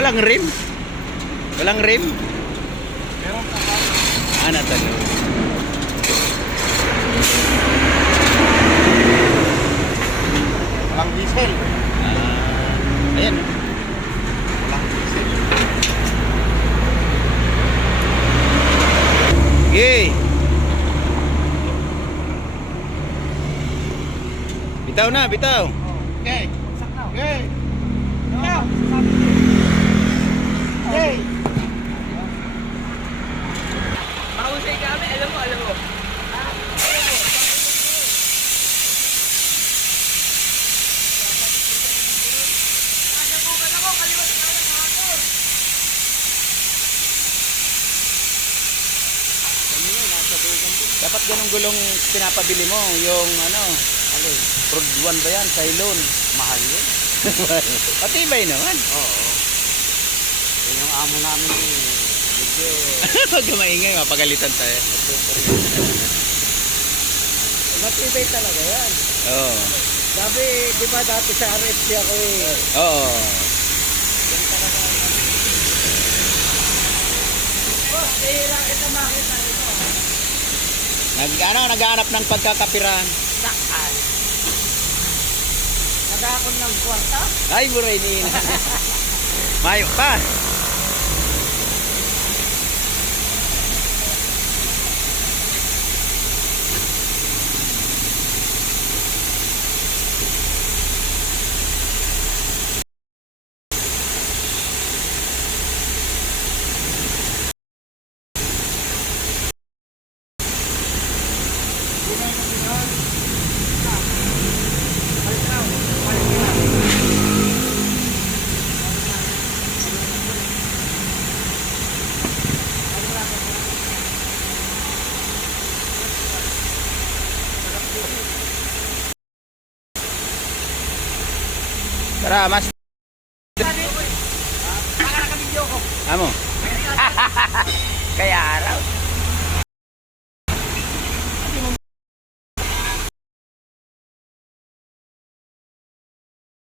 Walang rim? Walang rim? Meron pa ba? Ah, natalo. Walang diesel. Ah, ayan. Walang diesel. Yay! Bitaw na, bitaw. Okay. Okay. Alam mo, alam mo. Dapat ganong gulong pinapabili mo, yung ano, ano, Prod 1 ba yan, Cylon. Mahal yun. Matibay naman. Oo. Yun yung amo namin eh. Huwag ka maingay, mapagalitan tayo. Matibay talaga yan. Oo. Sabi, di ba dati sa RFC ako eh. Oo. Yan talaga. Pera kita makita nito. Nag, ano, naghahanap ng pagkakapiran. Sakal. Nagakon ng kwarta? Ay, buray ni Mayo pa. Tara, mas. Amo. Kaya araw.